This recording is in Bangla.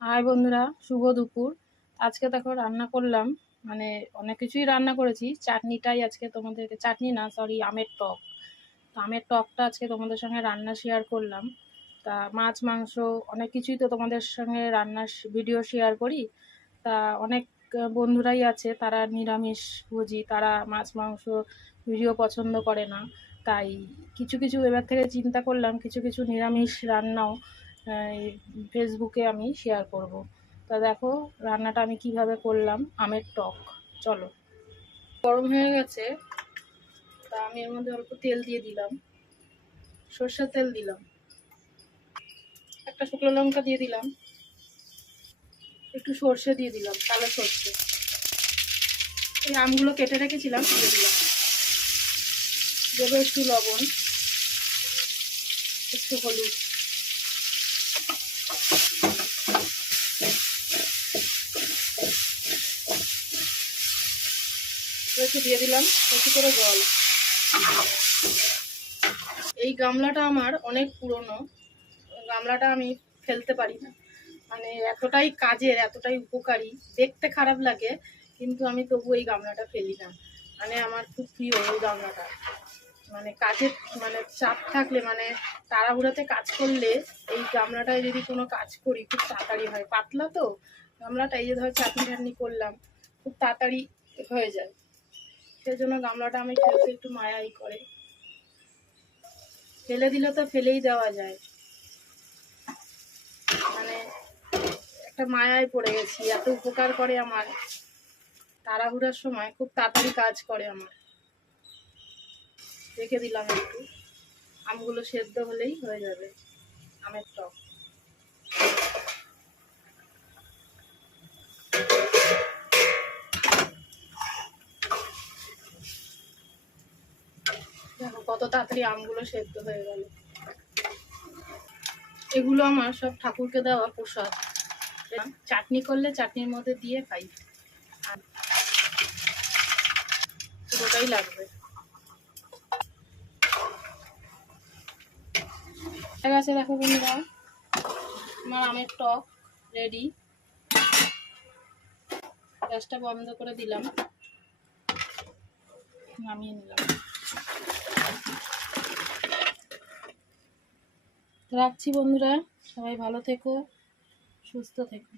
হাই বন্ধুরা, শুভ দুপুর। আজকে দেখো রান্না করলাম, মানে অনেক কিছুই রান্না করেছি। চাটনিটাই আজকে তোমাদেরকে, চাটনি না সরি, আমের টক। তো আমের টকটা আজকে তোমাদের সঙ্গে রান্না শেয়ার করলাম। তা মাছ মাংস অনেক কিছুই তো তোমাদের সঙ্গে রান্নার ভিডিও শেয়ার করি। তা অনেক বন্ধুরাই আছে তারা নিরামিষ ভোজি, তারা মাছ মাংস ভিডিও পছন্দ করে না। তাই কিছু কিছু এবার থেকে চিন্তা করলাম কিছু কিছু নিরামিষ রান্নাও ফেসবুকে আমি শেয়ার করব। তা দেখো রান্নাটা আমি কিভাবে করলাম, আমের টক। চলো। গরম হয়ে গেছে, তা আমি এর মধ্যে অল্প তেল দিয়ে দিলাম, সর্ষের তেল দিলাম, একটা শুকনো লঙ্কা দিয়ে দিলাম, একটু সর্ষে দিয়ে দিলাম, কালো সর্ষে। এই আমগুলো কেটে রেখেছিলাম দিয়ে দিলাম, দেবো একটু লবণ, একটু হলুদ, একটু দিয়ে দিলাম একটু করে জল। এই গামলাটা আমার অনেক পুরনো, গামলাটা আমি ফেলতে পারি না, মানে এতটাই কাজের, এতটাই উপকারী। দেখতে খারাপ লাগে কিন্তু আমি তবু এই গামলাটা ফেলি না, মানে আমার খুব প্রিয় এই গামলাটা। মানে কাজের, মানে চাপ থাকলে, মানে তাড়াহুড়োতে কাজ করলে এই গামলাটায় যদি কোনো কাজ করি খুব তাড়াতাড়ি হয়। পাতলা তো গামলাটা, এই যে ধর চাটনি টাটনি করলাম খুব তাড়াতাড়ি হয়ে যায়। সেই জন্য গামলাটা আমি ফেলতে একটু মায়াই করে। ফেলে দিলে তো ফেলেই দেওয়া যায়, মানে একটা মায়ায় পড়ে গেছি। এত উপকার করে আমার, তাড়াহুড়ার সময় খুব তাড়াতাড়ি কাজ করে আমার। রেখে দিলাম একটু, আমগুলো সেদ্ধ হলেই হয়ে যাবে আমের টক। দেখো কত তাড়াতাড়ি আমগুলো সেদ্ধ হয়ে গেল। এগুলো আমার সব ঠাকুরকে দেওয়া প্রসাদ। চাটনি করলে চাটনির মধ্যে দিয়ে খাই, আর পুরোটাই লাগবে। ঠিক আছে, দেখো বন্ধুরা আমার আমের টক রেডি। গ্যাসটা বন্ধ করে দিলাম, নামিয়ে নিলাম। রাখছি বন্ধুরা, সবাই ভালো থেকো, সুস্থ থেকো।